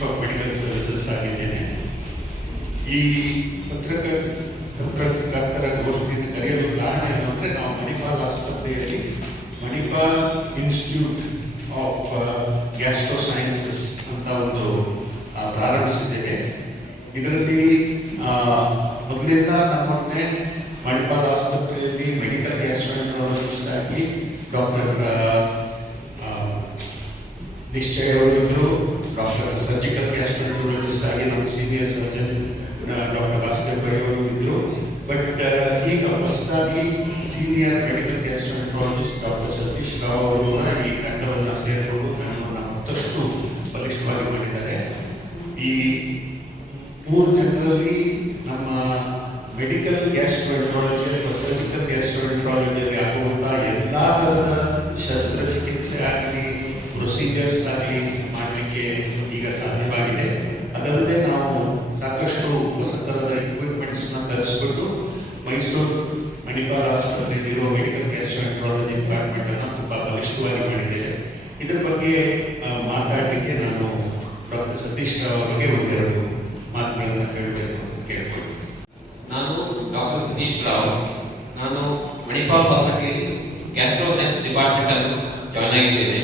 Chief of medical services ಆಗಿದ್ದೇನೆ. ಈ ಪತ್ರಕರ್ತರ ಗೋಷ್ಠಿಯನ್ನು ಕರೆಯಲು ಕಾರಣ ಏನು ಅಂದರೆ, ನಾವು ಮಣಿಪಾಲ್ ಆಸ್ಪತ್ರೆಯಲ್ಲಿ Manipal institute of gastro sciences ಅಂತ ಒಂದು ಪ್ರಾರಂಭಿಸಿದ್ದೇವೆ. ಇದರಲ್ಲಿ ಮೊದಲಿಂದ ನಮ್ಮನ್ನೇ ಮಣಿಪಾಲ್ ಆಸ್ಪತ್ರೆಯಲ್ಲಿ ಮೆಡಿಕಲ್ ಗ್ಯಾಸ್ಟ್ರೋಎಂಟ್ರಾಲಜಿಸ್ಟ್ ಆಗಿ ಡಾಕ್ಟರ್ ನಿಶ್ಚಯ ಅವರಿದ್ದರು, ಡಾಕ್ಟರ್ ಸರ್ಜಿಕಲ್ ಗ್ಯಾಸ್ಟ್ರೋಎಂಟ್ರಾಲಜಿಸ್ಟ್ ಆಗಿ ನಮ್ಮ senior surgeon doctor Bhaskar by ಅವರು ಇದ್ದರು. ಬಟ್ ಈಗ ಹೊಸದಾಗಿ senior medical gastroenterologist doctor Satish Rao ಅವರು ಕೂಡ ಈ ತಂಡವನ್ನು ಸೇರಿಕೊಂಡು ನಮ್ಮನ್ನು ಮತ್ತಷ್ಟು ಬಲಿಷ್ಠವಾಗಿ ಮಾಡಿದ್ದಾರೆ. ಈ 3 ಜನರಲ್ಲಿ ನಮ್ಮ ಮೆಡಿಕಲ್ ಗ್ಯಾಸ್ಟ್ರೋಎಂಟ್ರಾಲಜಿ ಅಥವಾ ಸರ್ಜಿಕಲ್ ಗ್ಯಾಸ್ಟ್ರೋಎಂಟ್ರಾಲಜಿಯಲ್ಲಿ ಆಗುವಂಥ ಎಲ್ಲ ಥರದ ಶಸ್ತ್ರಚಿಕಿತ್ಸೆ ಆಗಲಿ, ಪ್ರೊಸೀಜರ್ಸ್ ಆಗಲಿ ಮಾಡಲಿಕ್ಕೆ ಈಗ ಸಾಧ್ಯವಾಗಿದೆ. ಅದಲ್ಲದೆ ನಾವು ಸಾಕಷ್ಟು ಹೊಸ ಥರದ ಇಕ್ವಿಪ್ಮೆಂಟ್ಸ್ನ ತರಿಸ್ಬಿಟ್ಟು ಮೈಸೂರು ಮಣಿಪಾಲ್ ಆಸ್ಪತ್ರೆಯಲ್ಲಿರೋ ಮೆಡಿಕಲ್ ಗ್ಯಾಸ್ಟ್ರೋಎಂಟ್ರಾಲಜಿ ಡಿಪಾರ್ಟ್ಮೆಂಟನ್ನು ತುಂಬ ಬಲಿಷ್ಠವಾಗಿ ಮಾಡಿದ್ದೇವೆ. ಇದರ ಬಗ್ಗೆ ಮಾತಾಡಲಿಕ್ಕೆ ನಾನು ಡಾಕ್ಟರ್ ಸತೀಶ್ ರಾವ್ ಅವರಿಗೆ ಒಂದೆರಡು ಮಾತುಗಳನ್ನು ಹೇಳಬೇಕು ಅಂತ ಕೇಳ್ಕೊಳ್ತೀನಿ. ನಾನು ಡಾಕ್ಟರ್ ಸತೀಶ್ ರಾವ್. ನಾನು Manipal hospital gastro science department ಅನ್ನು ಜಾಯ್ನ್ ಆಗಿದ್ದೇನೆ.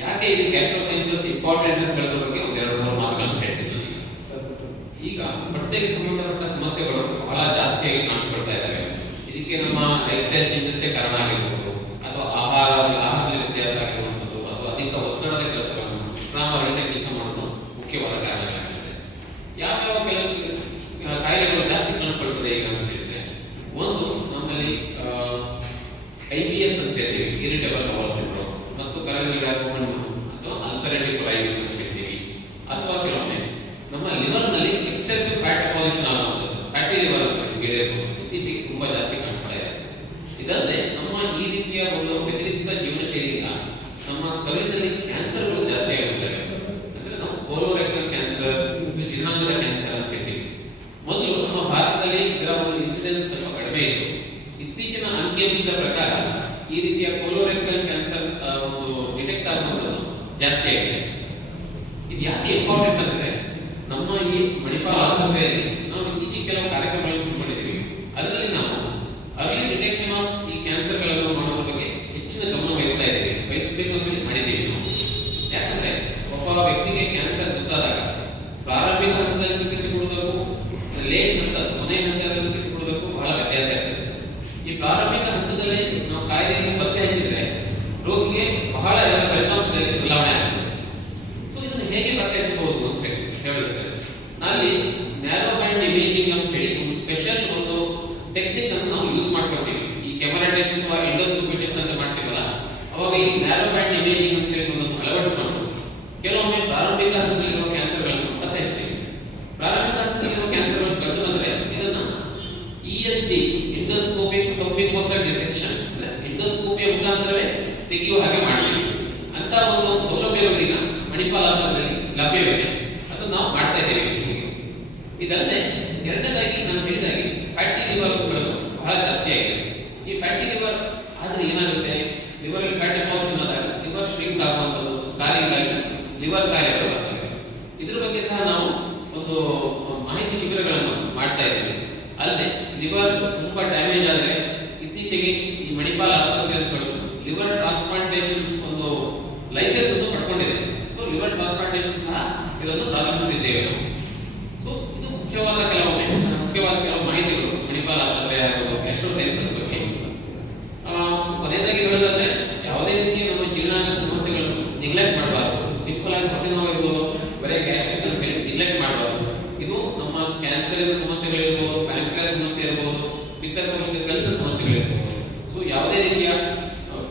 ಯಾಕೆ ಇದು ಗ್ಯಾಸ್ಟ್ರೋ ಸೈನ್ಸಸ್ ಇಂಪಾರ್ಟೆಂಟ್ ಅಂತ ಹೇಳೋದ್ರ ಬಗ್ಗೆ ಒಂದೆರಡು ಮೂರು ಮಾತುಗಳನ್ನು ಹೇಳ್ತೀನಿ. ಈಗ ಹೊಟ್ಟೆಗೆ ಸಂಬಂಧಪಟ್ಟ ಸಮಸ್ಯೆಗಳು ಬಹಳ ಜಾಸ್ತಿಯಾಗಿ ಕಾಣಿಸ್ಕೊಳ್ತಾ ಇದ್ದಾವೆ. ಇದಕ್ಕೆ ನಮ್ಮ ಲೈಫ್ ಸ್ಟೈಲ್ ಚೇಂಜಸ್ಸೇ ಕಾರಣ ಆಗಿರ್ಬೋದು, ಅಥವಾ ಆಹಾರದಲ್ಲಿ ವ್ಯತ್ಯಾಸ ಆಗಿರುವಂಥದ್ದು, ಅಥವಾ ಅಧಿಕ ಒತ್ತಡದ ಕೆಲಸಗಳನ್ನು, ವಿಶ್ರಾಮರಹಿತ ಕೆಲಸ ಮಾಡೋದು ಮುಖ್ಯವಾದ ಕಾರಣಗಳಾಗಿರ್ತದೆ. ಯಾವ್ಯಾವ ಕಾಯಿಲೆಗಳು ಜಾಸ್ತಿ ಕಾಣಿಸ್ಕೊಳ್ತದೆ ಈಗ ಅಂತ ಹೇಳಿದ್ರೆ, ಒಂದು ನಮ್ಮಲ್ಲಿ IBS ಅಂತ ಹೇಳ್ತೀವಿ, ಇರಿಟೇಬಲ್ ಬೌಲ್ ಸಿಂಡ್ರೋಮ್, ಮತ್ತು ಕರಗಿನ ಅಥವಾ ಅಲ್ಸರೇಟಿವ್ ಕೊಲೈಟಿಸ್ ಅಂತ ಹೇಳ್ತೀವಿ. ಅಥವಾ ಕೆಲವೊಮ್ಮೆ ನಮ್ಮ ಲಿವರ್ನಲ್ಲಿ ಎಕ್ಸೆಸಿವ್ ಫ್ಯಾಟ್ ಡೆಪಾಸಿಷನ್ ಆಗುವಂಥದ್ದು, ಫ್ಯಾಟಿ ಲಿವರ್ ಅಂತ ಇತ್ತೀಚೆಗೆ ತುಂಬಾ ಜಾಸ್ತಿ ಕಾಣಿಸ್ತಾ ಇದೆ. ಇದಲ್ಲದೆ ನಮ್ಮ ಈ ರೀತಿಯ ಒಂದು ವ್ಯತಿರಿಕ್ತ ಜೀವನ ಶೈಲಿಯಿಂದ ನಮ್ಮ ಕರುಳಿನಲ್ಲಿ ಕ್ಯಾನ್ಸರ್ಗಳು ಜಾಸ್ತಿ ಆಗುತ್ತವೆ. ಅಂದ್ರೆ ನಾವು ಕೋಲೋರೆಕ್ಟಲ್ ಕ್ಯಾನ್ಸರ್, ಜೀರ್ಣಾಂಗದ ಕ್ಯಾನ್ಸರ್ ಅಂತ ಹೇಳ್ತೀವಿ. ಮೊದಲು ನಮ್ಮ ಭಾರತದಲ್ಲಿ ಇದರ ಒಂದು ಇನ್ಸಿಡೆನ್ಸ್ ಸ್ವಲ್ಪ ಕಡಿಮೆ ಇತ್ತು. ಇತ್ತೀಚಿನ ಅಂಕಿಅಂಶದ ಪ್ರಕಾರ ಈ ರೀತಿಯ ಕೋಲೋರೆಕ್ಟಲ್ ಕ್ಯಾನ್ಸರ್ ಡಿಟೆಕ್ಟ್ ಆಗುವಂಥದ್ದು ಜಾಸ್ತಿ ಆಗಿದೆ. ಇದು ಯಾಕೆ ಇಂಪಾರ್ಟೆಂಟ್ ಅಂದರೆ, ನಮ್ಮ ಈ ಮಣಿಪಾಲ್ ಆಸ್ಪತ್ರೆಯಲ್ಲಿ ನಾವು ಇತ್ತೀಚೆಗೆ ಕೆಲವು ಕಾರ್ಯಕ್ರಮಗಳನ್ನು ಮಾಡಿದ್ದೀವಿ. ಅದರಲ್ಲಿ ನಾವು ಅರ್ಲಿ ಡಿಟೆಕ್ಷನ್ ಆಫ್ ಈ ಕ್ಯಾನ್ಸರ್ಗಳನ್ನು ಮಾಡೋದ್ರ ಬಗ್ಗೆ ಹೆಚ್ಚಿನ ಗಮನ ವಹಿಸಬೇಕು ಅಂತ ಮಾಡಿದ್ದೀವಿ ನಾವು. ಯಾಕಂದ್ರೆ ಒಬ್ಬ ವ್ಯಕ್ತಿಗೆ ಕ್ಯಾನ್ಸರ್ ಗೊತ್ತಾದಾಗ ಪ್ರಾರಂಭಿಕ ಹಂತದಲ್ಲಿ ಚಿಕಿತ್ಸೆ ಕೊಡೋದಕ್ಕೂ ಲೇಟ್ ಹಂತ, ಕೊನೆಯ ಹಂತದಲ್ಲಿ ಚಿಕಿತ್ಸೆ ಕೊಡೋದಕ್ಕೂ ಬಹಳ ವ್ಯತ್ಯಾಸ ಇರ್ತದೆ. ಈ ಪ್ರಾರಂಭಿಕ ಹಂತದಲ್ಲಿ ನಾವು ಕಾಯಿಲೆಯನ್ನು ಪತ್ತೆ ಹಚ್ಚಿದ್ರೆ ರೋಗಿಗೆ ಬಹಳ ಇದರ ಫಲಿತಾಂಶದಲ್ಲಿ ಬದಲಾವಣೆ ಆಗ್ತದೆ. ಸೊ ಇದನ್ನು ಹೇಗೆ ಪತ್ತೆ ಹಚ್ಚಬಹುದು ಅಂತ ಹೇಳಿದ್ರೆ, ನಲ್ಲಿ ನ್ಯಾರೋ ಬ್ಯಾಂಡ್ ಇಮೇಜಿಂಗ್ ಅಂತ ಹೇಳಿ ಒಂದು ಸ್ಪೆಷಲ್ ಒಂದು ಟೆಕ್ನಿಕ್ ಅನ್ನು ನಾವು ಯೂಸ್ ಮಾಡ್ಕೊಳ್ತೀವಿ. ಈ ಕ್ಯಾಮೆರಾ ಟೆಸ್ಟ್ ಅಥವಾ ಎಂಡೋಸ್ಕೋಪಿ ಟೆಸ್ಟ್ ಅಂತ ಮಾಡ್ತೀವಲ್ಲ, ಅವಾಗ ಈ ನ್ಯಾರೋ ಬ್ಯಾಂಡ್ ಇಮೇಜಿಂಗ್ ಅಂತ ಹೇಳಿ ಒಂದು ಅಳವಡಿಸಿಕೊಂಡು ಕೆಲವೊಮ್ಮೆ ಪ್ರಾರಂಭಿಕ ಹಂತದಲ್ಲಿರುವ ಕ್ಯಾನ್ಸರ್ಗಳನ್ನು ಪತ್ತೆ ಹಚ್ತೀವಿ. ಪ್ರಾರಂಭಿಕ ಹಂತದಲ್ಲಿರುವ ಕ್ಯಾನ್ಸರ್ಗಳು ಕಂಡು ಬಂದರೆ ಇದನ್ನ ESD, ಎಂಡೋಸ್ಕೋಪಿಕ್ ಸಬ್ಮಿಕೋಸಲ್ ಡಿಟೆಕ್ಷನ್, ಅಂದ್ರೆ ಎಂಡೋಸ್ಕೋಪಿಯ ಮುಖಾಂತರವೇ ತೆಗೆಯುವ ಹಾಗೆ ಮಾಡ್ತೀವಿ. ಅಂತ ಒಂದು ಸೌಲಭ್ಯಗಳೀಗ ಮಣಿಪಾಲ್ ಆಸ್ಪತ್ರೆಯಲ್ಲಿ ಲಭ್ಯವಿದೆ. ಅದನ್ನು ನಾವು ಮಾಡ್ತಾ ಇದ್ದೇವೆ. ಇದಲ್ಲದೆ ಎರಡನೇದಾಗಿ ನಾನು ಹೇಳಿದಾಗೆ ಫ್ಯಾಟಿ ಲಿವರ್ಗಳು ಬಹಳ ಜಾಸ್ತಿ ಆಗಿದೆ. ಈ ಫ್ಯಾಟಿ ಲಿವರ್ ಆದ್ರೆ ಏನಾಗುತ್ತೆ, ಲಿವರ್ ಫ್ಯಾಟ್ ಡೆಪಾಸಿಷನ್ ಆದಾಗ ಲಿವರ್ ಶ್ರಿಂಕ್ ಆಗುವಂಥದ್ದು, ಸ್ಕಾರಿಂಗ್ ಆಗಿ ಲಿವರ್ ಕಾಯಿಲೆಗಳು ಬರ್ತವೆ. ಇದ್ರ ಬಗ್ಗೆ ಸಹ ನಾವು ಒಂದು ಮಾಹಿತಿ ಶಿಬಿರಗಳನ್ನು ಮಾಡ್ತಾ ಇದ್ದೀವಿ. ಅಲ್ಲದೆ ಲಿವರ್ ತುಂಬಾ ಡ್ಯಾಮೇಜ್ ಆದರೆ ಇತ್ತೀಚೆಗೆ ಈ ಮಣಿಪಾಲ್ ಆಸ್ಪತ್ರೆ ಅಂತ ಲಿವರ್ ಟ್ರಾನ್ಸ್ಪ್ಲಾಂಟೇಷನ್ ಒಂದು ಲೈಸೆನ್ಸ್ ಅನ್ನು ಪಡ್ಕೊಂಡಿದೆ. ಸೊ ಲಿವರ್ ಟ್ರಾನ್ಸ್ಪ್ಲಾಂಟೇಷನ್ ಸಹ ಇದನ್ನು ಪ್ರಾರಂಭಿಸುತ್ತಿದ್ದೇವೆ ನಾವು. ಸೊ ಇದು ಮುಖ್ಯವಾದ ಕೆಲವು ಮಾಹಿತಿಗಳು ಮಣಿಪಾಲ್ ಆಸ್ಪತ್ರೆ ಹಾಗೂ ಗ್ಯಾಸ್ಟ್ರೋ ಸೈನ್ಸಸ್ ಬಗ್ಗೆ. ಕೊನೆಯದಾಗಿ ಹೇಳೋದಾದ್ರೆ, ಯಾವುದೇ ರೀತಿಯ ನಮ್ಮ ಜೀರ್ಣಾಂಗದ ಸಮಸ್ಯೆಗಳನ್ನು ನೆಗ್ಲೆಕ್ಟ್ ಮಾಡಬಾರ್ದು. ಸಿಂಪಲ್ ಆಗಿ ಹೊಟ್ಟೆ ನೋವು ಇರ್ಬೋದು, ಬರೀ ಗ್ಯಾಸ್ಟ್ರಿಕ್ ಅಂತ ಹೇಳಿ ನೆಗ್ಲೆಕ್ಟ್ ಮಾಡಬಾರ್ದು. ಇದು ನಮ್ಮ ಕ್ಯಾನ್ಸರಿನ ಸಮಸ್ಯೆಗಳಿರ್ಬೋದು, ಪ್ಯಾಂಕ್ರಿಯಾಸ್ ಸಮಸ್ಯೆ ಇರ್ಬೋದು, ಪಿತ್ತಕೋಶದ ಕಲ್ಲಿನ ಸಮಸ್ಯೆಗಳಿರ್ಬೋದು. ಸೊ ಯಾವುದೇ ರೀತಿಯ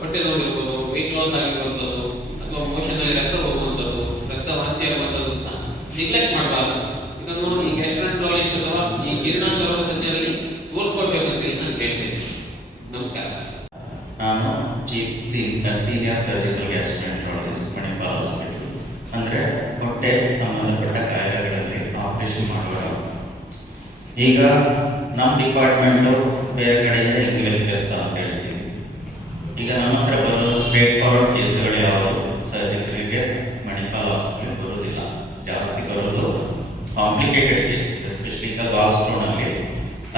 ಹೊಟ್ಟೆ ನೋವು ಇರ್ಬೋದು, ವೆಯ್ಟ್ ಲಾಸ್ ಆಗಿರುವಂಥದ್ದು, ಅಥವಾ ಮೋಷನ್ನಲ್ಲಿ ರಕ್ತ ಹೋಗುವಂಥದ್ದು, ರಕ್ತ ವಾಂತಿ ಆಗುವಂಥದ್ದು ಸಹ ನೆಗ್ಲೆಕ್ಟ್ ಮಾಡಬಾರ್ದು. ಇದನ್ನು ಈ ಗ್ಯಾಸ್ಟ್ರೋಎಂಟ್ರಾಲಜಿಸ್ಟ್ ಅಥವಾ ಈ ಜೀರ್ಣಾಂಗ ರೋಗ ತಜ್ಞರಲ್ಲಿ ತೋರಿಸ್ಕೊಳ್ಬೇಕಂತ ನಾನು ಹೇಳ್ತೇನೆ. ನಮಸ್ಕಾರ. ನಾನು senior surgical gastroenterologist Manipal hospital. ಅಂದರೆ ಹೊಟ್ಟೆ ಸಂಬಂಧಪಟ್ಟ ಕಾಯಿಲೆಗಳಲ್ಲಿ ಆಪರೇಷನ್ ಮಾಡುವ. ಈಗ ನಮ್ಮ ಡಿಪಾರ್ಟ್ಮೆಂಟು ಬೇರೆ ಕಡೆಯಿಂದ ಹಿಂಗೆ ವ್ಯತ್ಯಾಸ ಅಂತ ಹೇಳ್ತೀವಿ. ಈಗ ನಮ್ಮ ಹತ್ರ ಬರೋದು ಸ್ಟ್ರೇಟ್ ಫಾರ್ವರ್ಡ್ ಕೇಸ್ಗಳು ಯಾವುದು ಸರ್ಜಿಕಲ್ಗೆ ಮಣಿಪಾಲ್ ಹಾಸ್ಪಿಟಲ್ ಬರೋದಿಲ್ಲ. ಕಾಂಪ್ಲಿಕೇಟೆಡ್ ಕೇಸಸ್, ಎಸ್ಪೆಷಲಿ ಈಗ ಗಾಲ್ ಸ್ಟೋನಲ್ಲಿ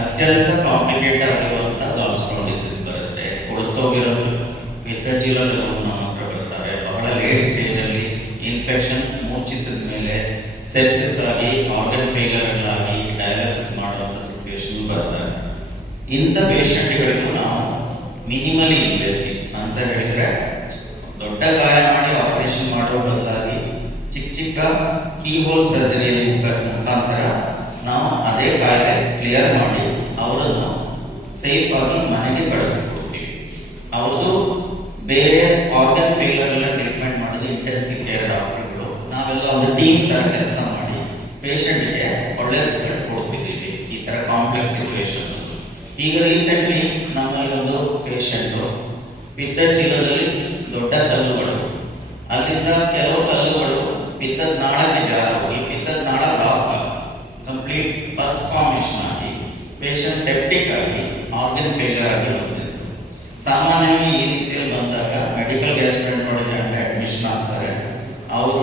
ಅತ್ಯಂತ ಕಾಂಪ್ಲಿಕೇಟೆಡ್ ಆಗಿರುವಂಥ ಗಾಲ್ ಸ್ಟೋನ್ ಡಿಸೀಸ್ ಬರುತ್ತೆ. ಕೊಳ್ತೋಗಿರೋದು ಪಿತ್ತಜೀಲಗಳು ನಮ್ಮ ಹತ್ರ ಬರ್ತಾರೆ. ಬಹಳ ಲೇಟ್ ಸ್ಟೇಜಲ್ಲಿ ಇನ್ಫೆಕ್ಷನ್ ಮೂರ್ಛಿಸಿದ ಮೇಲೆ ಸೆಪ್ಸಿಸ್ ಆಗಿ ಆರ್ಗನ್ ಫೇಲ್ಯೂರ್ಗಳಾಗಿ ಡಯಾಲಿಸಿಸ್ ಮಾಡುವಂಥ ಸಿಚುವೇಶನ್ ಬರ್ತಾರೆ. ಇಂಥ ಪೇಷಂಟ್ಗಳಿಗೂ ನಾವು ಮಿನಿಮಲಿ ಇನ್ವೆಸಿವ್ ಅಂತ ಹೇಳಿದ್ರೆ ದೊಡ್ಡ ಗಾಯ ಮಾಡಿ ಆಪರೇಷನ್ ಮಾಡೋ ಬದಲಾಗಿ ಚಿಕ್ಕ ಚಿಕ್ಕ ಕೀ ಹೋಲ್ ಸರ್ಜರಿ ಮುಖಾಂತರ ನಾವು ಅದೇ ಕಾಯಿಲೆ ಕ್ಲಿಯರ್ ಮಾಡಿ ಅವರನ್ನು ಸೇಫ್ ಆಗಿ ಮನೆಗೆ ಕಳಿಸಿಕೊಡ್ತೀವಿ. ಅವ್ರದ್ದು ಬೇರೆ ಆರ್ಗನ್ ಫೇಲ್ಯೂರ್ ಎಲ್ಲ ಟ್ರೀಟ್ಮೆಂಟ್ ಮಾಡೋದು ಇಂಟೆನ್ಸಿವ್ ಕೇರ್ ಡಾಕ್ಟರ್ಗಳು, ನಾವೆಲ್ಲ ಒಂದು ಟೀಮ್ ತರ ಕೆಲಸ ಮಾಡಿ ಪೇಷಂಟ್ಗೆ ಒಳ್ಳೆ ರಿಸಲ್ಟ್ ಕೊಡ್ತಿದ್ದೀವಿ ಈ ತರ ಕಾಂಪ್ಲೆಕ್ಸ್ ಸಿಚುವೇಶನ್. ಈಗ ರೀಸೆಂಟ್ಲಿ ನಮ್ಮಲ್ಲಿ ಒಂದು ಪೇಷಂಟು ಪಿತ್ತಜೀಲದಲ್ಲಿ ದೊಡ್ಡ ಕಲ್ಲುಗಳು, ಅಲ್ಲಿಂದ ಕೆಲವು ಕಲ್ಲುಗಳು ಪಿತ್ತದ ನಾಳಕ್ಕೆ ಜಾರೋಗಿ ಪಿತ್ತದ ನಾಳ ಬ್ಲಾಕ್ ಆಗಿ ಕಂಪ್ಲೀಟ್ ಪಸ್ ಫಾರ್ಮೇಷನ್ ಆಗಿ ಪೇಷಂಟ್ ಸೆಪ್ಟಿಕ್ ಆಗಿ ಆರ್ಗನ್ ಫೇಲ್ಯೂರ್ ಆಗಿ ಬಂದಿದೆ. ಸಾಮಾನ್ಯವಾಗಿ ಈ ರೀತಿಯಲ್ಲಿ ಬಂದಾಗ ಮೆಡಿಕಲ್ ಗ್ಯಾಸ್ಟ್ರೆಂಟ್ರಾಲಜಿ ಅಂತ ಅಡ್ಮಿಷನ್ ಆಗ್ತಾರೆ. ಅವರು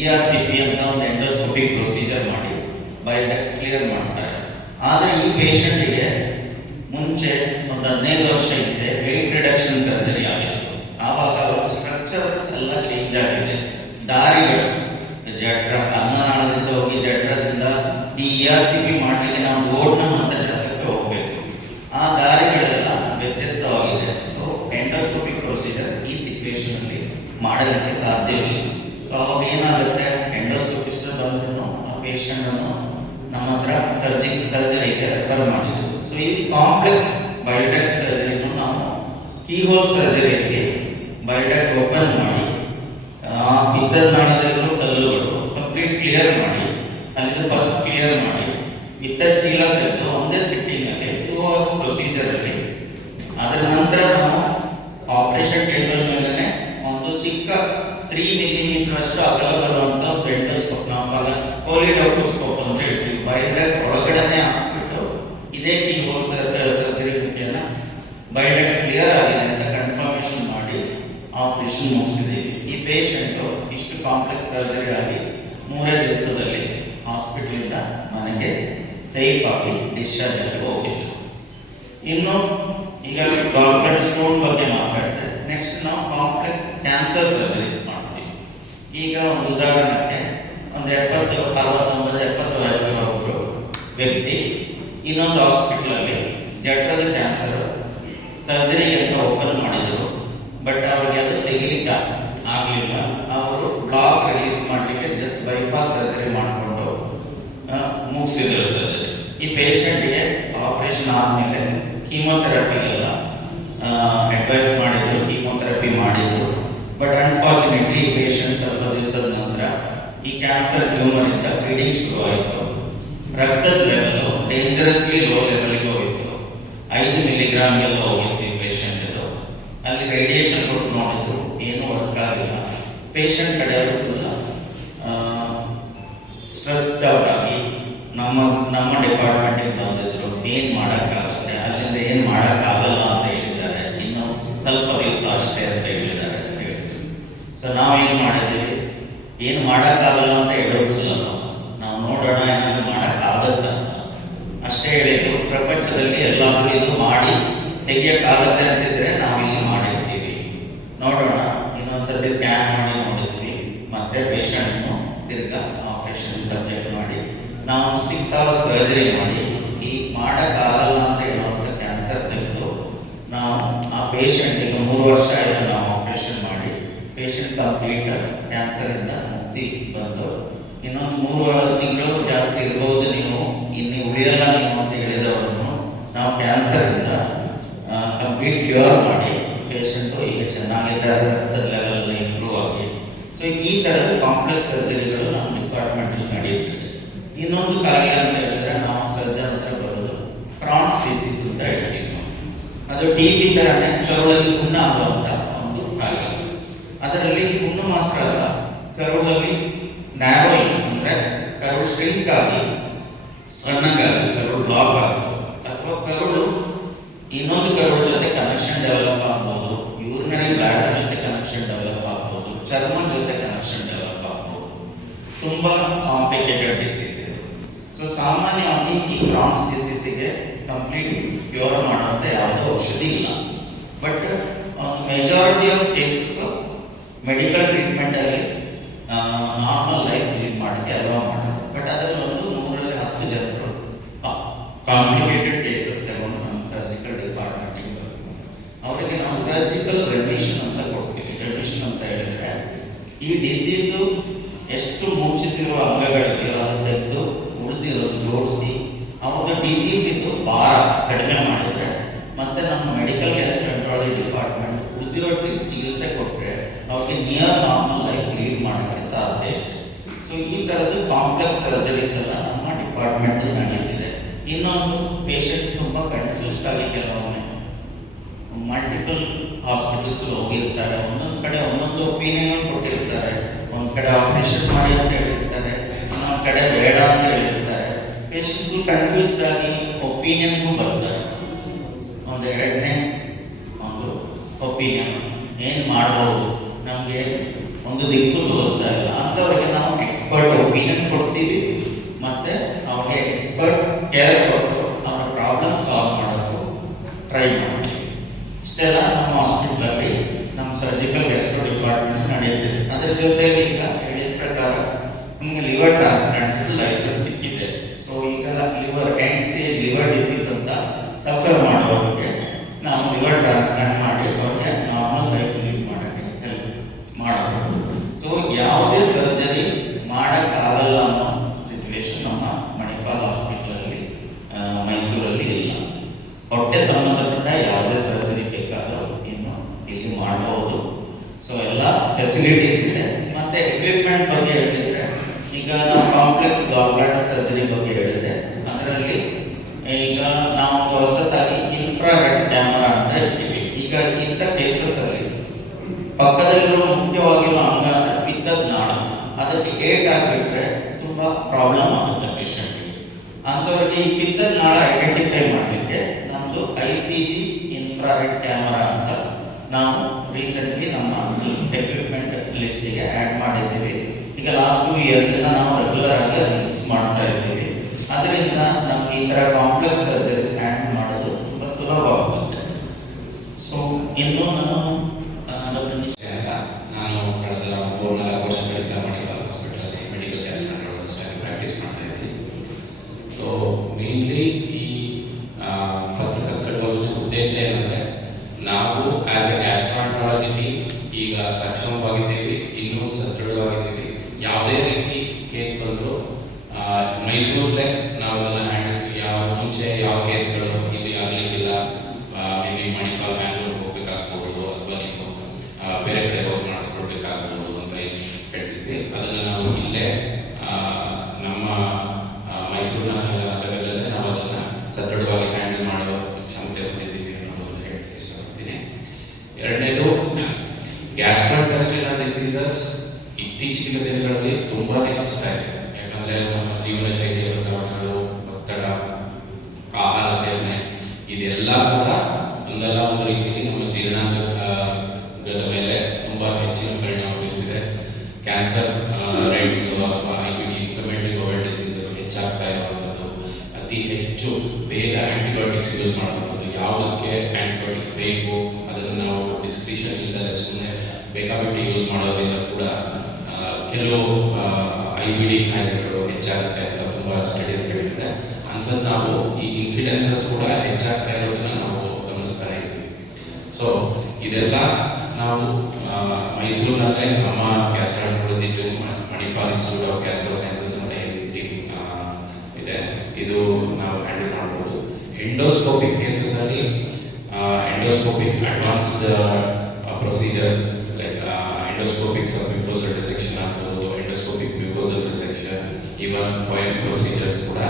ERCP ಅಂತ ಒಂದು ಎಂಡೋಸ್ಕೋಪಿಕ್ ಪ್ರೊಸೀಜರ್ ಮಾಡಿ ಬೈಲೆಟ್ ಕ್ಲಿಯರ್ ಮಾಡ್ತಾರೆ. ಆದರೆ ಈ ಪೇಷಂಟಿಗೆ ಮುಂಚೆ ಒಂದು 15 ವರ್ಷ ಹಿಂದೆ ವೆಯ್ಟ್ ರಿಡಕ್ಷನ್ ಸರ್ಜರಿ ಆಗಿತ್ತು. ಆವಾಗ ಅವರ ಸ್ಟ್ರಕ್ಚರ್ಸ್ ಎಲ್ಲ ಚೇಂಜ್ ಆಗಿದೆ. ದಾರಿಗಳು ಜಠರ ಅನ್ನನಾಳದಿಂದ ಹೋಗಿ ಜಠರದಿಂದ ಈ ERCP ಮಾಡಲಿಕ್ಕೆ ನಾವು ಗೋಡ್ನಮ್ ಅಂತ ಜಾಗಕ್ಕೆ ಹೋಗಬೇಕು. ಆ ದಾರಿಗಳೆಲ್ಲ ವ್ಯತ್ಯಸ್ತವಾಗಿದೆ. ಸೊ ಎಂಡೋಸ್ಕೋಪಿಕ್ ಪ್ರೊಸೀಜರ್ ಈ ಸಿಚುವೇಶನ್ ಅಲ್ಲಿ ಮಾಡಲಿಕ್ಕೆ ಸಾಧ್ಯ ಇಲ್ಲ. ಸೊ ಅವಾಗ ಏನಾಗುತ್ತೆ, ಎಂಡೋಸ್ಕೋಪಿಸ್ಟ್ ಬಂದ್ರು ಆ ಪೇಷಂಟ್ ಅನ್ನು ನಮ್ಮ ಹತ್ರ ಸರ್ಜರಿಗೆ ರೆಫರ್ ಮಾಡಿದ್ರು. ಸೊ ಈ ಕಾಂಪ್ಲೆಕ್ಸ್ ಬಯೋಟೆಕ್ ಸರ್ಜರಿಯನ್ನು ನಾವು ಕೀಹೋಲ್ ಸರ್ಜರಿಯಲ್ಲಿ ಬಯೋಟೆಕ್ ಓಪನ್ ಮಾಡಿ ಪಿತ್ತದ ನಾಳದಲ್ಲಿರೋ ಕಲ್ಲುಗಳು ಕಂಪ್ಲೀಟ್ ಕ್ಲಿಯರ್ ಮಾಡಿ ಅಲ್ಲಿಂದ ಬಸ್ ಕ್ಲಿಯರ್ ಮಾಡಿ ಪಿತ್ತ ಚೀಲ ತೆಗೆದು ಒಂದೇ ಸಿಟ್ಟಿಂಗಲ್ಲಿ 2 hours ಪ್ರೊಸೀಜರಲ್ಲಿ ಅದರ ನಂತರ ನಾವು ಆಪರೇಷನ್ ಟೇಬಲ್ ಮೇಲೆ ಒಂದು ಚಿಕ್ಕ 3 mm ಅಷ್ಟು ಅಗಲ ಬರುವಂಥ ಎಂಡೋಸ್ಕೋಪ್, ನಾವು ಕೋಲಿಡೋಸ್ಕೋಪ್ ಅಂತ ಹೇಳ್ತೀವಿ, ಬಯೋಟೆಕ್ ಒಳಗಡೆನೆ ಹಾಕ್ಬಿಟ್ಟು ಇದೇ ಕೀ ಹೋಲ್ ಸರ್ಜರಿ ಮುಖೇನ ಬಯೋಟೆಕ್ ಕ್ಲಿಯರ್ ಆಗಿದೆ ಅಂತ ಕನ್ಫರ್ಮೇಷನ್ ಮಾಡಿ ಆಪರೇಷನ್ ಮುಗಿಸಿದ್ದೀವಿ. ಈ ಪೇಷಂಟು ಇಷ್ಟು ಕಾಂಪ್ಲೆಕ್ಸ್ ಸರ್ಜರಿ ಆಗಿ 3 ದಿವಸದಲ್ಲಿ ಹಾಸ್ಪಿಟಲಿಂದ ಮನೆಗೆ ಸೇಫ್ ಆಗಿ ಡಿಸ್ಚಾರ್ಜ್ ಆಗಿ ಹೋಗಿದ್ದು. ಇನ್ನು ಈಗ ಗಾಲ್ಬ್ಲಾಡರ್ ಸ್ಟೋನ್ ಬಗ್ಗೆ ಮಾತಾಡ್ತಾರೆ. ನೆಕ್ಸ್ಟ್ ನಾವು ಕಾಂಪ್ಲೆಕ್ಸ್ ಕ್ಯಾನ್ಸರ್ ಸರ್ಜರೀಸ್ ಮಾಡ್ತೀವಿ. ಈಗ ಒಂದು ಉದಾಹರಣೆಗೆ ಒಂದು 70, 69, 70 ವಯಸ್ಸಿನ ಒಬ್ಬರು ವ್ಯಕ್ತಿ ಇನ್ನೊಂದು ಹಾಸ್ಪಿಟಲಲ್ಲಿ ಜಠರದ ಕ್ಯಾನ್ಸರ್ ಸರ್ಜರಿ ಅಂತ ಓಪನ್ ಮಾಡಿದರು. ಬಟ್ ಅವರಿಗೆ ಅದು ತೆಗಿಲಿಕ್ಕೆ ಆಗಲಿಲ್ಲ. ಅವರು ಬ್ಲಾಕ್ ರಿಲೀಸ್ ಮಾಡಲಿಕ್ಕೆ ಜಸ್ಟ್ ಬೈಪಾಸ್ ಸರ್ಜರಿ ಮಾಡಿಕೊಂಡು ಮುಗಿಸಿದ್ರು ಸರ್ಜರಿ. ಈ ಪೇಷಂಟ್ಗೆ ಆಪರೇಷನ್ ಆದಮೇಲೆ ಕೀಮೋಥೆರಪಿಗೆಲ್ಲ ಅಡ್ವೈಸ್ ಮಾಡಿದ್ರು, ಕೀಮೋಥೆರಪಿ ಮಾಡಿದ್ರು. ಬಟ್ ಅನ್ಫಾರ್ಚುನೇಟ್ಲಿ ಪೇಷಂಟ್ ಸ್ವಲ್ಪ ದಿವಸದ ನಂತರ ಈ ಕ್ಯಾನ್ಸರ್ ಟ್ಯೂಮರ್ ಇಂದ ಬ್ಲೀಡಿಂಗ್ ಶುರುವಾಯಿತು. ರಕ್ತದ ಲೆವೆಲ್ ಡೇಂಜರಸ್ಲಿ ಲೋ ಲೆವೆಲ್ಗೆ ಹೋಯಿತು. 5 mg ಎಲ್ಲ ಹೋಗಿತ್ತು ಈ ಪೇಷಂಟ್. ಅಲ್ಲಿ ರೇಡಿಯೇಷನ್ ಕೊಟ್ಟು ನೋಡಿದ್ರು, ಏನೂ ವರ್ಕ್ ಆಗಿಲ್ಲ. ಪೇಷಂಟ್ ಕಡೆಯವರು ಫುಲ್ ಸ್ಟ್ರೆಸ್ಡ್ ಔಟ್ ಆಗಿ ನಮ್ಮ ಡಿಪಾರ್ಟ್ಮೆಂಟಿಗೆ ಬಂದಿದ್ರು. ಏನು ಮಾಡೋಕ್ಕಾಗುತ್ತೆ, ಅಲ್ಲಿಂದ ಏನು ಮಾಡೋಕ್ಕಾಗಲ್ಲ ಅಂತ ಹೇಳಿದ್ದಾರೆ. ಇನ್ನು ಸ್ವಲ್ಪ ದಿವಸ ಅಷ್ಟೇ ಅಂತ ಹೇಳಿದ್ದಾರೆ ಅಂತ ಹೇಳ್ತೀವಿ. ಸೊ ನಾವೇನು ಮಾಡಿದ್ದೀವಿ, ಏನು ಮಾಡೋಕ್ಕಾಗಲ್ಲ ಅಂತ ಹೇಳೋದಿಲ್ಲ, ನಾವು ನೋಡೋಣ ಏನಾದರೂ ಮಾಡೋಕ್ಕಾಗತ್ತ ಅಂತ ಅಷ್ಟೇ ಹೇಳಿದ್ದು. ಪ್ರಪಂಚದಲ್ಲಿ ಎಲ್ಲಾದರೂ ಇದು ಮಾಡಿ ತೆಗಿಯೋಕ್ಕಾಗತ್ತೆ ಅಂತಿದ್ರೆ ನಾವಿಲ್ಲಿ ಮಾಡಿರ್ತೀವಿ, ನೋಡೋಣ. ಇನ್ನೊಂದ್ಸತಿ ಸ್ಕ್ಯಾನ್ ಮಾಡಿ ನೋಡಿದ್ವಿ, ಮತ್ತೆ ಪೇಷಂಟ್ನು ತಿರ್ಗಾ ಆಪರೇಷನ್ ಸಬ್ಜೆಕ್ಟ್ ಮಾಡಿ ನಾವು 6 hours ಸರ್ಜರಿ ಮಾಡಿ ಈ ಮಾಡೋಕ್ಕಾಗಲ್ಲ ಅಂತ ಹೇಳುವಂಥ ಕ್ಯಾನ್ಸರ್ ತೆಗೆದು ನಾವು ಆ ಪೇಷಂಟಿಗೆ 3 ವರ್ಷ ಆಯಿತು ನಾವು ಆಪರೇಷನ್ ಮಾಡಿ ಪೇಷಂಟ್ ಕಂಪ್ಲೀಟ್ ಕ್ಯಾನ್ಸರಿಂದ ಮುಕ್ತಿ ಬಂದು. ಇನ್ನೊಂದು 3 ತಿಂಗಳು ಜಾಸ್ತಿ ಇರ್ಬೋದು, ನೀವು ಇನ್ನು ಉಳಿಯಲ್ಲ ನೀವು ಅಂತ ಹೇಳಿದವರನ್ನು ನಾವು ಕ್ಯಾನ್ಸರಿಂದ ಕಂಪ್ಲೀಟ್ ಕ್ಯೂರ್ ಮಾಡಿ ಪೇಷಂಟು ಈಗ ಚೆನ್ನಾಗಿದ್ದಾರೆ, ರಕ್ತದ ಲೆವೆಲ್ ಇಂಪ್ರೂವ್ ಆಗಿ. ಸೊ ಈ ಥರದ ಕಾಂಪ್ಲೆಕ್ಸ್ ಸರ್ಜರಿಗಳು ನಮ್ಮ ಡಿಪಾರ್ಟ್ಮೆಂಟಲ್ಲಿ ನಡೆಯುತ್ತದೆ. ಇನ್ನೊಂದು ಕಾಯಿಲೆ ಅಂತ ಹೇಳಿದ್ರೆ ನಾವು ಸರ್ಜನ್ ಹತ್ರ ಬರೋದು ಕ್ರಾನ್ಸ್ ಡಿಸೀಸ್ ಅಂತ ಹೇಳ್ತೀವಿ ನಾವು. ಅದು TB ಥರನೇ ಕರುಳಲ್ಲಿ ಹುಣ್ಣ ಆಗುವಂಥ ಒಂದು ಕಾಯಿಲೆ. ಅದರಲ್ಲಿ ಹುಣ್ಣು ಮಾತ್ರ ಅಲ್ಲ, ಕರುಳಲ್ಲಿ ನ್ಯಾರೋಯಿಂಗ್ ಅಂದರೆ ಕರುಳು ಶ್ರಿಂಕ್ ಆಗಿ ಸಣ್ಣಗಾಗಿ ಕರುಳು ಬ್ಲಾಕ್ ಆಗೋದು, ಅಥವಾ ಕರುಳು ಇನ್ನೊಂದು ಕರುಳು ಜೊತೆ ಕನೆಕ್ಷನ್ ಡೆವಲಪ್ ಆಗ್ಬೋದು, ಯೂರಿನರಿ ಬ್ಲಾಡರ್ ಜೊತೆ ಕನೆಕ್ಷನ್ ಡೆವಲಪ್ ಆಗ್ಬೋದು, ಚರ್ಮ ಜೊತೆ ಕನೆಕ್ಷನ್ ಡೆವಲಪ್ ಆಗ್ಬೋದು. ತುಂಬ ಕಾಂಪ್ಲಿಕೇಟೆಡ್ ಡಿಸೀಸ್ ಇದು. ಸೊ ಸಾಮಾನ್ಯವಾಗಿ ಈ ಕ್ರಾನ್ಸ್ ಡಿಸೀಸಿಗೆ ಕಂಪ್ಲೀಟ್ ಕ್ಯೂರ್ ಮಾಡುವಂಥ ಯಾವುದೋ ಔಷಧಿ ಇಲ್ಲ. But majority of cases medical ಟ್ರೀಟ್ಮೆಂಟಲ್ಲಿ ನಾರ್ಮಲ್ ಲೈಫ್ ಲೀಡ್ ಮಾಡೋಕ್ಕೆ ಅಲೋ ಮಾಡೋದು. ಬಟ್ ಅದರಲ್ಲಿ ಒಂದು 100ರಲ್ಲಿ 10 ಜನರು ಕಾಂಪ್ಲಿಕೇಟೆಡ್ ಕೇಸಸ್ ತಗೊಂಡು ನಮ್ಮ ಸರ್ಜಿಕಲ್ ಡಿಪಾರ್ಟ್ಮೆಂಟಿಗೆ ಬರ್ತಾರೆ. ಅವರಿಗೆ ನಾವು ಸರ್ಜಿಕಲ್ ರೆಮಿಷನ್ ಅಂತ ಕೊಡ್ತೀವಿ. ರೆಮಿಷನ್ ಅಂತ ಹೇಳಿದರೆ ಈ ಡಿಸೀಸು ಎಷ್ಟು ಮುಚ್ಚಿಸಿರುವ ಅಂಗಗಳಿದೆಯೋ ಅದು ತೆಗೆದು ಉಳಿದಿರೋದು ಜೋಡಿಸಿ ಅವಾಗ ಡಿಸೀಸ್ ಇದ್ದು ಭಾರ ಕಡಿಮೆ ಮಾಡಿದರೆ ಮತ್ತೆ ನಮ್ಮ ಮೆಡಿಕಲ್ ಗ್ಯಾಸ್ಟ್ರೆಂಟ್ರಾಲಜಿ ಡಿಪಾರ್ಟ್ಮೆಂಟ್ ಉಳಿದಿರೋ ಚಿಕಿತ್ಸೆ ಕೊಟ್ಟರೆ ಅವ್ರಿಗೆ ನಿಯರ್ ನಾರ್ಮಲ್ ಲೈಫ್ ಲೀಡ್ ಮಾಡೋಕ್ಕೆ ಸಾಧ್ಯ ಇದೆ. ಸೊ ಈ ಥರದ್ದು ಕಾಂಪ್ಲೆಕ್ಸ್ ಸರ್ಜರೀಸ್ ಎಲ್ಲ ನಮ್ಮ ಡಿಪಾರ್ಟ್ಮೆಂಟಲ್ಲಿ ನಡೀತಿದೆ. ಇನ್ನೊಂದು ಪೇಷಂಟ್ ತುಂಬ ಕನ್ಫ್ಯೂಸ್ಡ್ ಆಗಿ ಕೆಲವೊಮ್ಮೆ ಮಲ್ಟಿಪಲ್ ಹಾಸ್ಪಿಟಲ್ಸ್ ಹೋಗಿರ್ತಾರೆ. ಒಂದೊಂದು ಕಡೆ ಒಂದೊಂದು ಒಪಿನಿಯನ್ ಕೊಟ್ಟಿರ್ತಾರೆ. ಒಂದು ಕಡೆ ಆಪರೇಷನ್ ಮಾಡಿ ಅಂತ ಹೇಳಿರ್ತಾರೆ, ಇನ್ನೊಂದು ಕಡೆ ಬೇಡ ಅಂತ ಹೇಳಿರ್ತಾರೆ. ಪೇಷಂಟ್ಸ್ ಕನ್ಫ್ಯೂಸ್ಡ್ ಆಗಿ ಒಪಿನಿಯನ್ಗೂ ಬರ್ತಾರೆ. ಒಂದು ಎರಡನೇ ಒಂದು ಒಪಿನಿಯನ್ ಏನು ಮಾಡ್ಬೋದು, ನಮಗೆ ಒಂದು ದಿಕ್ಕು ತೋರಿಸ್ತಾ ಇಲ್ಲ ಅಂಥವ್ರಿಗೆ ನಾವು ಎಕ್ಸ್ಪರ್ಟ್ ಒಪಿನಿಯನ್ ಕೊಡ್ತೀವಿ ಮತ್ತು ಅವ್ರಿಗೆ ಎಕ್ಸ್ಪರ್ಟ್ ಕೇರ್ ಕೊಟ್ಟು ಅವರ ಪ್ರಾಬ್ಲಮ್ ಸಾಲ್ವ್ ಮಾಡೋದು ಟ್ರೈ ಮಾಡ್ತೀವಿ. ಇಷ್ಟೆಲ್ಲ ನಮ್ಮ ಹಾಸ್ಪಿಟ್ಲಲ್ಲಿ ನಮ್ಮ ಸರ್ಜಿಕಲ್ ಗ್ಯಾಸ್ಟ್ರೋ ಡಿಪಾರ್ಟ್ಮೆಂಟ್ ನಡೆಯುತ್ತೆ. ಅದರ ಜೊತೆಗೆ ಈಗ ಹೇಳಿದ ಪ್ರಕಾರ ನಮಗೆ ಲಿವರ್ ಟ್ರಾನ್ಸ್ಪ್ಲಾಂಟ್ ಲೈಸೆನ್ಸ್ ಸಿಕ್ಕಿದೆ. ಸೊ ಈಗ liver end stage liver disease ಅಂತ ಸಫರ್ ಮಾಡೋರಿಗೆ ನಾವು ಲಿವರ್ ಟ್ರಾನ್ಸ್ಪ್ಲಾಂಟ್ ಮಾಡಿ ಅವ್ರಿಗೆ ನಾರ್ಮಲ್ ಲೈಫ್ ಲೀಡ್ ಮಾಡೋಕ್ಕೆ ಹೆಲ್ಪ್ ಮಾಡಬಹುದು. ಸೊ ಯಾವುದೇ ಸರ್ಜರಿ ಮಾಡೋಕ್ಕಾಗಲ್ಲ ಅನ್ನೋ ಸಿಚುವೇಶನ್ ನಮ್ಮ ಮಣಿಪಾಲ್ ಹಾಸ್ಪಿಟಲಲ್ಲಿ ಮೈಸೂರಲ್ಲಿ ಇಲ್ಲ. ಹೊಟ್ಟೆ ಸಂಬಂಧಪಟ್ಟ ಯಾವುದೇ ಸರ್ಜರಿ ಬೇಕಾದರೂ ಇನ್ನು ಇಲ್ಲಿ ಮಾಡಬಹುದು. ಸೊ ಎಲ್ಲ ಫೆಸಿಲಿಟೀಸ್ ಇದೆ. ಮತ್ತು ಎಕ್ವಿಪ್ಮೆಂಟ್ ಬಗ್ಗೆ ಹೇಳಿದರೆ ಈಗ ನಾವು ಕಾಂಪ್ಲೆಕ್ಸ್ ಗಾಲ್ ಬ್ಲಾಡರ್ ಸರ್ಜರಿ ಬಗ್ಗೆ ಹೇಳಿದೆ. ಅದರಲ್ಲಿ ಈಗ ನಾವು ಹೊಸತಾಗಿ ಇನ್ಫ್ರಾರೆಡ್ ಕ್ಯಾಮರಾ ಅಂತ ಹೇಳ್ತೀವಿ. ಈಗ ಇಂಥ ಕೇಸಸಲ್ಲಿ ಪಕ್ಕದಲ್ಲಿರೋ ಮುಖ್ಯವಾಗಿರೋ ಅಂಗ ಪಿತ್ತದ ನಾಳ ಅದಕ್ಕೆ ಏಟ್ ಆಗಿಬಿಟ್ರೆ ತುಂಬ ಪ್ರಾಬ್ಲಮ್ ಆಗುತ್ತೆ ಪೇಷಂಟ್ಗೆ. ಅಂಥವ್ರಿಗೆ ಈ ಪಿತ್ತದ ನಾಳ ಐಡೆಂಟಿಫೈ ಮಾಡಲಿಕ್ಕೆ ನಮ್ಮದು ICG ಇನ್ಫ್ರಾರೆಡ್ ಕ್ಯಾಮರಾ ಅಂತ ನಾವು ರೀಸೆಂಟ್ಲಿ ನಮ್ಮ ಎಕ್ವಿಪ್ಮೆಂಟ್ ಲಿಸ್ಟಿಗೆ ಆ್ಯಡ್ ಮಾಡಿದ್ದೀವಿ. ಈಗ ಲಾಸ್ಟ್ 2 ಇಯರ್ಸಿಂದ ನಾವು ರೆಗ್ಯುಲರ್ ಆಗಿ ಅದು ಯೂಸ್ ಮಾಡ್ತಾ ಇದ್ದೀವಿ. ಅದರಿಂದ ನಮ್ಗೆ ಈ ಥರ ಕಾಂಪ್ಲೆಕ್ಸ್ ಸರ್ಜರೀಸ್ ಹ್ಯಾಂಡಲ್ ಮಾಡೋದು ತುಂಬ ಸುಲಭವಾಗುತ್ತೆ. ಸೊ ಇನ್ನು ನಾನು ಕಳೆದ 3-4 ವರ್ಷಗಳಿಂದ ಮಣಿಪಾಲ್ ಹಾಸ್ಪಿಟಲಲ್ಲಿ ಮೆಡಿಕಲ್ ಗ್ಯಾಸ್ಟ್ರಾಂಟ್ರಾಲಜಿಸ್ಟ್ ಆಗಿ ಪ್ರಾಕ್ಟೀಸ್ ಮಾಡ್ತಾ ಇದ್ದೀನಿ. ಸೊ ಮೇನ್ಲಿ ಈ ಪತ್ರಿಕಾಗೋಷ್ಠಿಯ ಉದ್ದೇಶ ಏನಂದರೆ ನಾವು ಆ್ಯಸ್ ಎ ಗ್ಯಾಸ್ಟ್ರಾಂಟ್ರಾಲಜಿ ಈಗ ಸಕ್ಷಮವಾಗಿದ್ದೀವಿ, ಇನ್ನೂ ಸದೃಢವಾಗಿದ್ದೀವಿ. ಯಾವುದೇ ರೀತಿ ಕೇಸ್ ಬಂದರೂ ಮೈಸೂರಲ್ಲೇ ನಾವು ಅದನ್ನು ಹ್ಯಾಂಡಲ್ ಮುಂಚೆ ಯಾವ ಕೇಸ್ಗಳು ಇಲ್ಲಿ ಆಗಲಿಕ್ಕಿಲ್ಲ, ಮೇ ಬಿ ಮಣಿಪಾಲ್ ಬ್ಯಾಂಗ್ಳೂರ್ ಹೋಗ್ಬೇಕಾಗ್ಬೋದು ಅಥವಾ ನೀವು ಬೇರೆ ಕಡೆ ಹೋಗಿ ಮಾಡಿಸ್ಕೊಡ್ಬೇಕಾಗ್ಬೋದು ಅಂತ ಹೇಳ್ತಿದ್ವಿ. ಅದನ್ನು ನಾವು ಇಲ್ಲೇ ನಮ್ಮ ಮೈಸೂರಿನ ಲೆವೆಲಲ್ಲೇ ನಾವು ಅದನ್ನು ಸದೃಢವಾಗಿ ಹ್ಯಾಂಡಲ್ ಮಾಡೋ ಕ್ಷಮತೆ ಹೊಂದಿದ್ದೀವಿ ಅನ್ನೋದನ್ನು ಹೇಳಕ್ಕೆ ಇಷ್ಟಪಡ್ತೀನಿ. ಎರಡನೇದು ಗ್ಯಾಸ್ಟ್ರೋಇಂಟೆಸ್ಟೈನಲ್ ಡಿಸೀಸಸ್ ಇತ್ತೀಚಿನ ದಿನಗಳಲ್ಲಿ ತುಂಬಾನೇ ಹೆಚ್ಚುತ್ತಾ ಇದೆ. ಯಾಕಂದರೆ ನಮ್ಮ ಜೀವನ ಶೈಲಿಯ ಬದಲಾವಣೆಗಳು, ಒತ್ತಡ, ಆಹಾರ ಸೇವನೆ ಇದೆಲ್ಲ ಕೂಡ ಒಂದಲ್ಲ ಒಂದು ರೀತಿಯಲ್ಲಿ ನಮ್ಮ ಜೀರ್ಣಾಂಗದ ಮೇಲೆ ತುಂಬ ಹೆಚ್ಚಿನ ಪರಿಣಾಮ ಬೀರ್ತಿದೆ. ಕ್ಯಾನ್ಸರ್ ರೇಟ್ಸ್ ಅಥವಾ IBD ಇನ್ಫ್ಲಮೇಟರಿ ಬೌಲ್ ಡಿಸೀಸಸ್ ಹೆಚ್ಚಾಗ್ತಾ ಇರುವಂಥದ್ದು, ಅತಿ ಹೆಚ್ಚು ಬೇಗ ಆ್ಯಂಟಿಬಯೋಟಿಕ್ಸ್ ಯೂಸ್ ಮಾಡುವಂಥದ್ದು. ಯಾವುದಕ್ಕೆ ಆ್ಯಂಟಿಬಯೋಟಿಕ್ಸ್ ಬೇಕು ಅದನ್ನು ನಾವು ಡಿಸ್ಕ್ರಿಷನ್ ಇಲ್ಲದೆ ಸುಮ್ಮನೆ ಬೇಕಾಬಿಟ್ಟು ಯೂಸ್ ಮಾಡೋದ್ರಿಂದ ಕೂಡ ಕೆಲವು IBD ಕಾಯಿಲೆಗಳು ಹೆಚ್ಚಾಗುತ್ತೆ ಅಂತ ತುಂಬ ಸ್ಟಡೀಸ್ ಹೇಳ್ತಿದೆ. ಅಂಥದ್ದು ನಾವು ಈ ಇನ್ಸಿಡೆನ್ಸಸ್ ಕೂಡ ಹೆಚ್ಚಾಗ್ತಾ ಇರೋದನ್ನ ನಾವು ಗಮನಿಸ್ತಾ ಇದ್ದೀವಿ. ಸೊ ಇದೆಲ್ಲ ನಾವು ಮೈಸೂರಿನಲ್ಲೇ ನಮ್ಮ gastroenterology Manipal institute of gastro sciences ಅಂತ ಇದೆ, ಇದು ನಾವು ಹ್ಯಾಂಡಲ್ ಮಾಡ್ಬೋದು. ಎಂಡೋಸ್ಕೋಪಿಕ್ ಕೇಸಸಲ್ಲಿ endoscopic advanced procedures like endoscopic submucosal dissection ಆಗ್ಬೋದು, endoscopic mucosal dissection, even coil procedures ಕೂಡ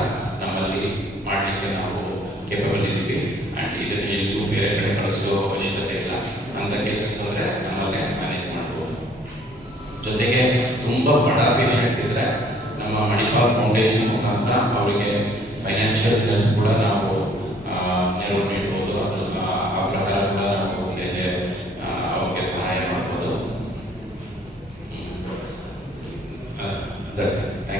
ನಮ್ಮಲ್ಲಿ ಮಾಡಲಿಕ್ಕೆ ನಾವು ಕೇಪಬಲ್ ಇದ್ದೀವಿ. ಆ್ಯಂಡ್ ಇದನ್ನು ಎಲ್ಲೂ ಬೇರೆ ಕಡೆ ಕಳಿಸೋ ಅವಶ್ಯಕತೆ ಇಲ್ಲ. ಅಂಥ ಕೇಸಸ್ ಹೋದರೆ ನಮ್ಮಲ್ಲೇ ಮ್ಯಾನೇಜ್ ಮಾಡ್ಬೋದು. ಜೊತೆಗೆ ತುಂಬ ಬಡ ಪೇಷಂಟ್ಸ್ ಇದ್ದರೆ ನಮ್ಮ ಮಣಿಪಾಲ್ ಫೌಂಡೇಶನ್ ಮುಖಾಂತರ ಅವರಿಗೆ ಫೈನಾನ್ಷಿಯಲ್ ಹೆಲ್ಪ್ ಕೂಡ ನಾವು ನೆರವು ನೀಡ್ಬೋದು. ಅದು ಆ ಪ್ರಕಾರ ಕೂಡ ನಾವು ಅವ್ರಿಗೆ ಸಹಾಯ ಮಾಡ್ಬೋದು. That's it. Thank you.